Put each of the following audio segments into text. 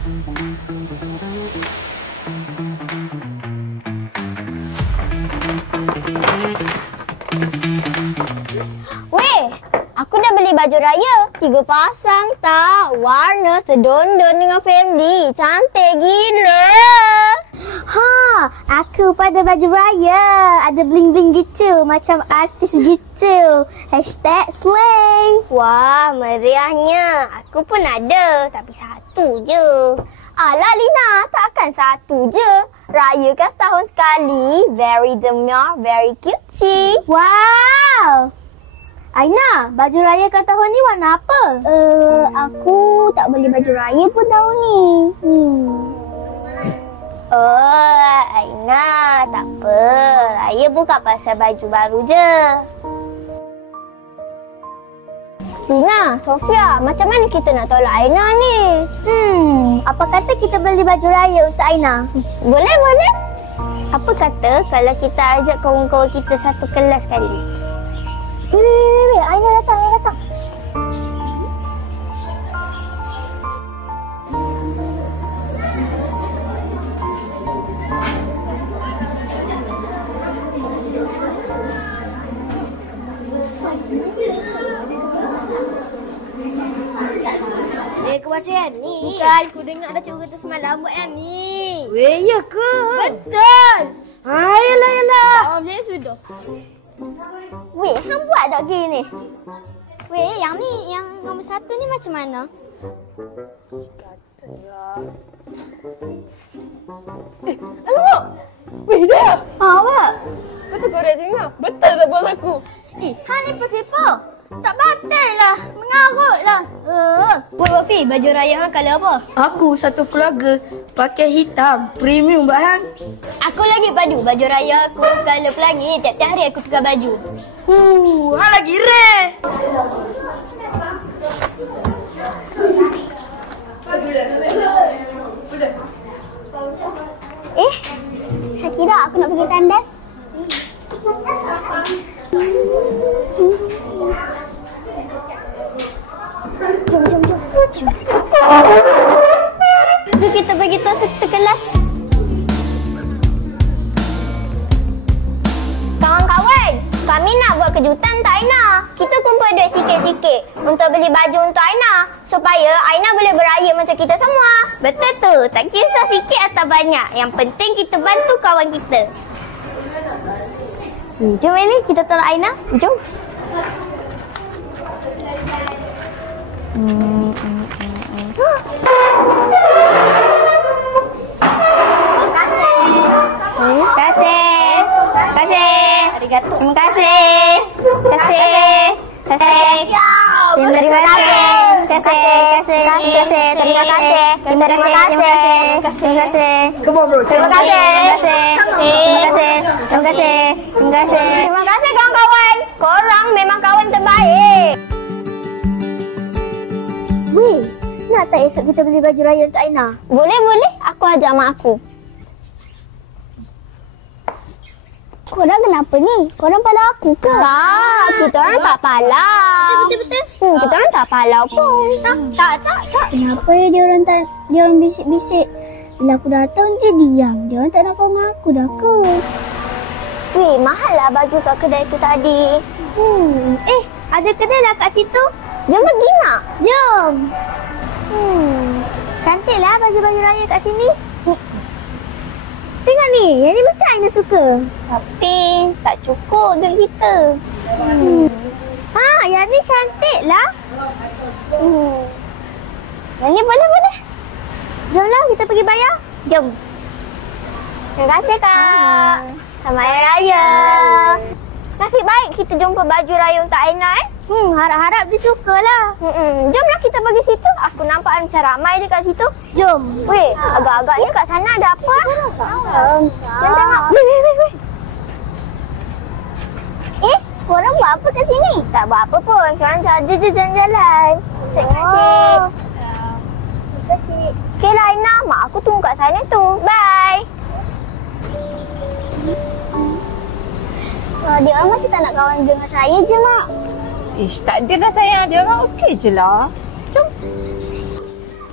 Weh, aku dah beli baju raya. 3 pasang tak? Warna sedondon dengan family. Cantik gila. Ha, aku pada baju raya. Ada bling-bling gitu. Macam artis gitu. #slang. Wah, meriahnya. Aku pun ada. Tapi satu je. Alah Lina, takkan satu je. Raya kan setahun sekali. Very demure, very cutesy. Wow. Aina, baju raya kau tahun ni warna apa? Aku tak beli baju raya pun tahun ni. Aina, tak apa. Raya bukan pasal baju baru je. Lina, Sofia, macam mana kita nak tolak Aina ni? Apa kata kita beli baju raya untuk Aina? Boleh, boleh. Apa kata kalau kita ajak kawan-kawan kita satu kelas kali ni? Wait, Aina datang, Aina datang. Kau baca yang ni? Bukan, aku dengar ada cerita semalam buat yang ni. Weh, ya ke? Betul. Yalah, yalah. Tak macam ni sudah. Weh, hang buat tak gini ni? Weh, yang ni, yang nombor 1 ni macam mana? Alamak! Weh, dia! Awak? Betul kau dah dengar? Betul tak bos aku? Hang ni pesipo? Tak batal lah. Mengarut lah. Weh, Wafi, baju raya hang colour apa? Aku satu keluarga pakai hitam. Premium bahan. Aku lagi padu. Baju raya aku colour pelangi. Tiap-tiap hari aku tukar baju. Hang lagi rare. Syakira, aku nak pergi tandas. Jom. Jom kita pergi satu kelas. Kawan-kawan, kami nak buat kejutan untuk Aina. Kita kumpul duit sikit-sikit untuk beli baju untuk Aina. Supaya Aina boleh beraya macam kita semua. Betul tu, tak kisah sikit atau banyak. Yang penting kita bantu kawan kita. Jom Eli, kita tolak Aina. Jom. Terima kasih. Arigato. Terima kasih. Terima kasih. Come on bro. Terima kasih kawan-kawan. Korang memang kawan terbaik. Weh, nak tak esok kita beli baju raya untuk Aina? Boleh. Aku ajak mak aku. Korang kenapa ni? Korang pala aku ke? Tak, kita orang tak pala. Betul. Kita orang tak pala pun. Tak. Kenapa ya dia orang bisik-bisik? Bila aku datang je diam. Dia orang tak nak kawan dengan aku dah ke? Weh, mahal lah baju kat kedai tu tadi. Ada kedai lah kat situ. Jom pergi nak? Jom. Cantiklah baju-baju raya kat sini. Tengok ni, yang ni mesti Aina suka. Tapi tak cukup duit kita. Yang ni cantik lah. Yang ni boleh. Jomlah kita pergi bayar. Jom. Terima kasih Kak. Selamat Hari Raya. Nasib baik kita jumpa baju raya untuk Aina Harap-harap dia sukalah. Jomlah kita pergi situ. Aku nampak macam ramai je kat situ. Jom. Weh, agak-agaknya kat sana ada apa? Jom tengok. Weh. Korang buat apa kat sini? Tak buat apa pun. Korang saja je jalan-jalan. Terima kasih. Okay lah Aina. Mak aku tunggu kat sana tu. Bye. Dia orang masih tak nak kawan dengan saya je, Mak. Tak ada dah sayang. Dia orang okey je lah. Jom.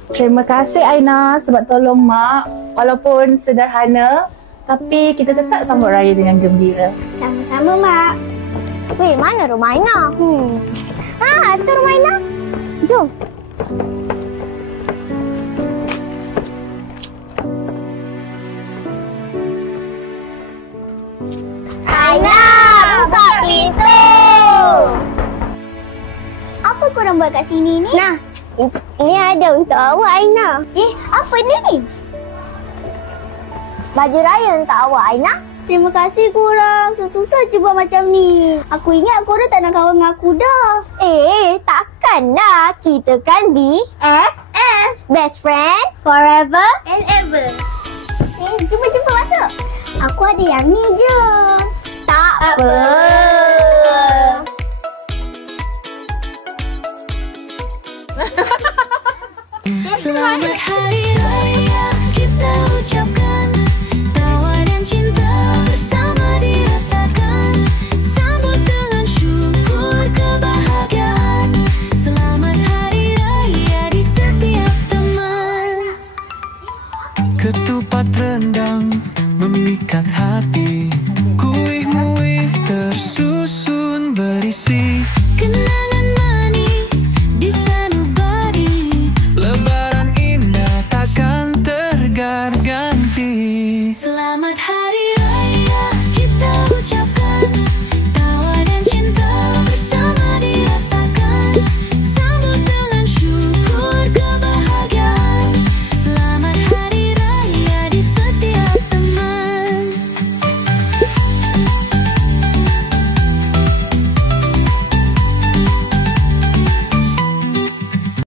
Terima kasih Aina sebab tolong Mak. Walaupun sederhana, tapi kita tetap sambut raya dengan gembira. Sama-sama, Mak. Weh, mana rumah Aina? Tu rumah Aina. Jom. Aina, buka pintu. Apa korang buat kat sini ni? Nah, ini ada untuk awak Aina. Apa ni? Baju raya untuk awak Aina. Terima kasih korang. Susah je buat macam ni. Aku ingat korang tak nak kawan dengan aku dah. Takkan lah. Kita kan BFF. Best friend Forever and ever. Jom masuk. Aku ada yang ni je. tak apa. Selamat Hari Raya kita ucapkan, tawa dan cinta bersama dirasakan, sambut dengan syukur kebahagiaan. Selamat Hari Raya di setiap teman. Ketupat rendang memikat hati.